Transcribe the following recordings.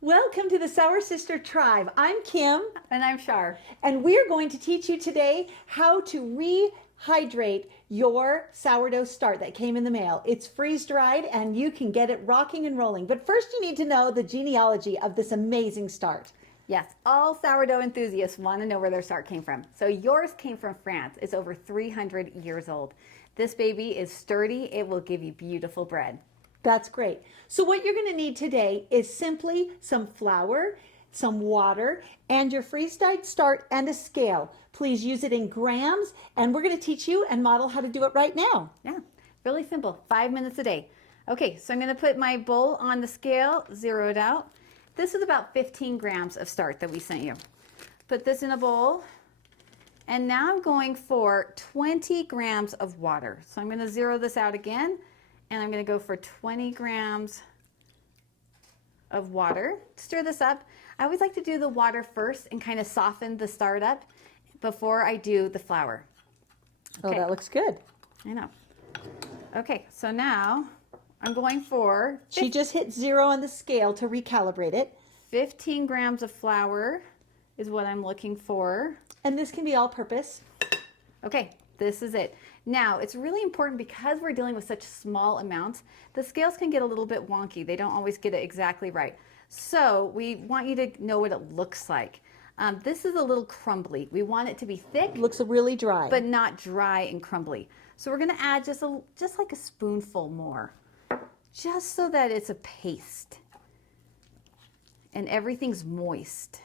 Welcome to the Sour Sister Tribe. I'm Kim. And I'm Shar. And we're going to teach you today how to rehydrate your sourdough start that came in the mail. It's freeze dried and you can get it rocking and rolling. But first you need to know the genealogy of this amazing start. Yes, all sourdough enthusiasts want to know where their start came from. So yours came from France. It's over 300 years old. This baby is sturdy. It will give you beautiful bread. That's great. So what you're going to need today is simply some flour, some water, and your freeze-dried start and a scale. Please use it in grams, and we're going to teach you and model how to do it right now. Yeah, really simple, 5 minutes a day. Okay, so I'm going to put my bowl on the scale, zero it out. This is about 15 grams of start that we sent you. Put this in a bowl, and now I'm going for 20 grams of water. So I'm going to zero this out again. And I'm going to go for 20 grams of water. Stir this up. I always like to do the water first and kind of soften the start up before I do the flour. Okay. Oh, that looks good. I know. Okay, so now I'm going for... She just hit zero on the scale to recalibrate it. 15 grams of flour is what I'm looking for. And this can be all purpose. Okay, this is it. Now, it's really important because we're dealing with such small amounts, the scales can get a little bit wonky. They don't always get it exactly right. So we want you to know what it looks like. This is a little crumbly. We want it to be thick. It looks really dry. But not dry and crumbly. So we're gonna add just like a spoonful more, just so that it's a paste. And everything's moist.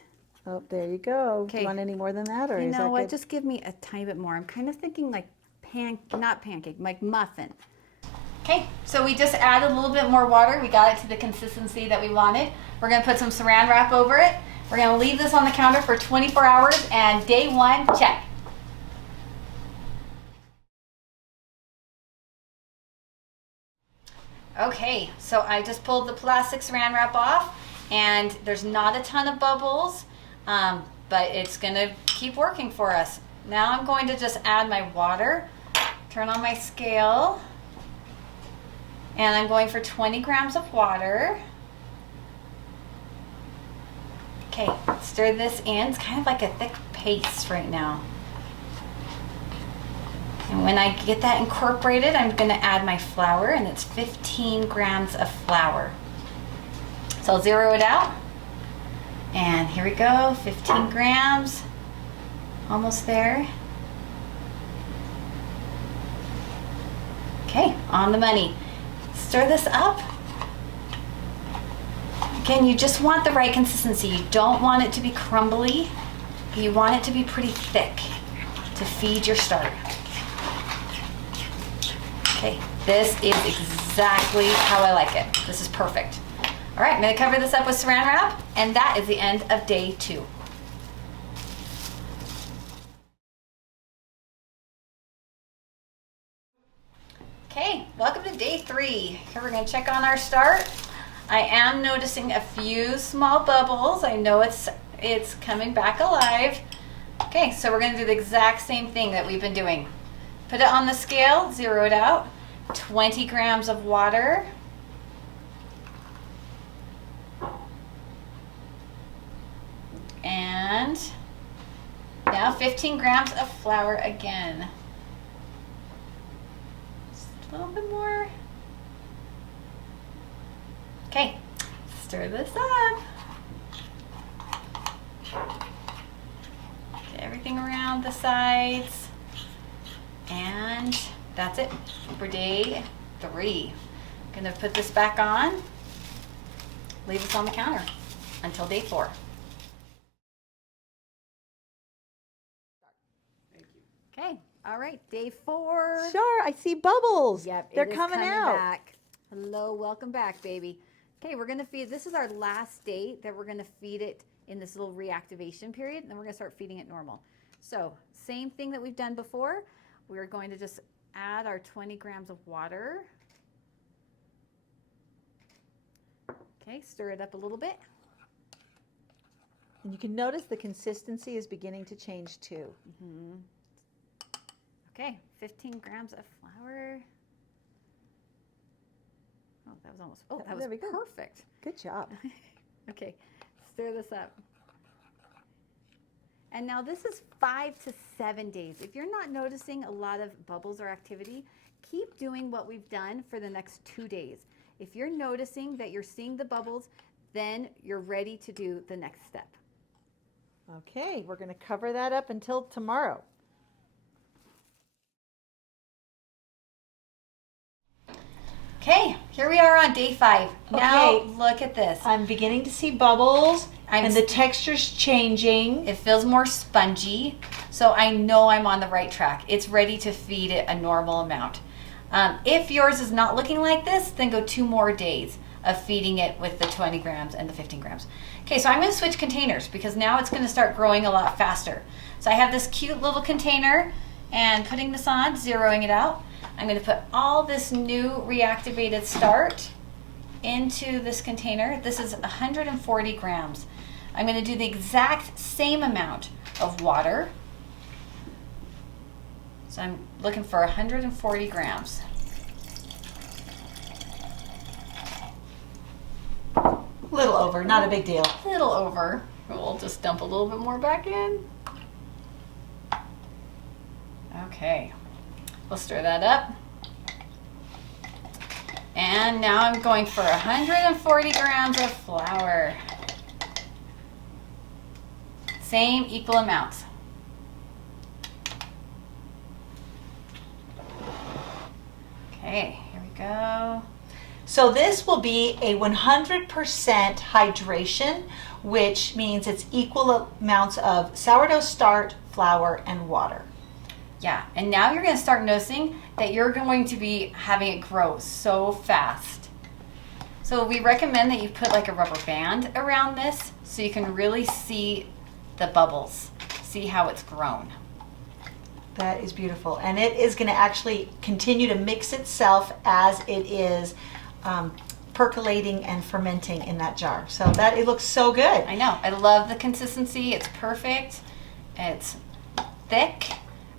Oh, there you go. Okay. Do you want any more than that? Or you is know that what, good? just give me a tiny bit more. I'm kind of thinking like not pancake, like muffin. Okay, so we just added a little bit more water. We got it to the consistency that we wanted. We're gonna put some saran wrap over it. We're gonna leave this on the counter for 24 hours and day one, check. Okay, so I just pulled the plastic saran wrap off and there's not a ton of bubbles, but it's gonna keep working for us. Now I'm going to just add my water, turn on my scale, and I'm going for 20 grams of water. Okay, stir this in. It's kind of like a thick paste right now. And when I get that incorporated, I'm gonna add my flour, and it's 15 grams of flour. So I'll zero it out. And here we go, 15 grams. Almost there. Okay, on the money. Stir this up. Again, you just want the right consistency. You don't want it to be crumbly. You want it to be pretty thick to feed your start. Okay, this is exactly how I like it. This is perfect. All right, I'm gonna cover this up with saran wrap, and that is the end of day 2. Okay, welcome to day 3. Here we're gonna check on our start. I am noticing a few small bubbles. I know it's coming back alive. Okay, so we're gonna do the exact same thing that we've been doing. Put it on the scale, zero it out. 20 grams of water. And now 15 grams of flour again. A little bit more. Okay, stir this up. Get everything around the sides. And that's it for day 3. I'm gonna put this back on, leave this on the counter until day 4. Okay, all right, day 4. Sure, I see bubbles. Yep, They're it is coming coming out. back. Hello, welcome back, baby. Okay, we're gonna feed, this is our last day that we're gonna feed it in this little reactivation period, and then we're gonna start feeding it normal. So, same thing that we've done before. We're going to just add our 20 grams of water. Okay, stir it up a little bit. And you can notice the consistency is beginning to change too. Mm-hmm. Okay, 15 grams of flour. Oh, that was almost, oh, that was There we go. perfect. Good job. Okay, stir this up. And now this is 5 to 7 days. If you're not noticing a lot of bubbles or activity, keep doing what we've done for the next 2 days. If you're noticing that you're seeing the bubbles, then you're ready to do the next step. Okay, we're going to cover that up until tomorrow. Okay, here we are on day 5. Now Okay. look at this. I'm beginning to see bubbles and the texture's changing. It feels more spongy, so I know I'm on the right track. It's ready to feed it a normal amount. If yours is not looking like this, then go 2 more days of feeding it with the 20 grams and the 15 grams. Okay, so I'm going to switch containers because now it's going to start growing a lot faster. So I have this cute little container, and putting this on, zeroing it out, I'm going to put all this new reactivated start into this container. This is 140 grams. I'm going to do the exact same amount of water. So I'm looking for 140 grams. A little over, not a big deal. A little over. We'll just dump a little bit more back in. Okay, we'll stir that up. And now I'm going for 140 grams of flour. Same equal amounts. Okay, here we go. So this will be a 100% hydration, which means it's equal amounts of sourdough starch, flour, and water. Yeah, and now you're going to start noticing that you're going to be having it grow so fast. So we recommend that you put like a rubber band around this so you can really see the bubbles, see how it's grown. That is beautiful. And it is going to actually continue to mix itself as it is percolating and fermenting in that jar. So that it looks so good. I know. I love the consistency. It's perfect. It's thick,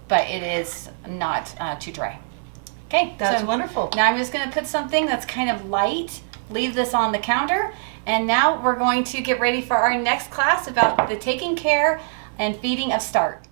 but it is not too dry. Okay, That's so wonderful. now I'm just going to put something that's kind of light, leave this on the counter, and now we're going to get ready for our next class about the taking care and feeding of start.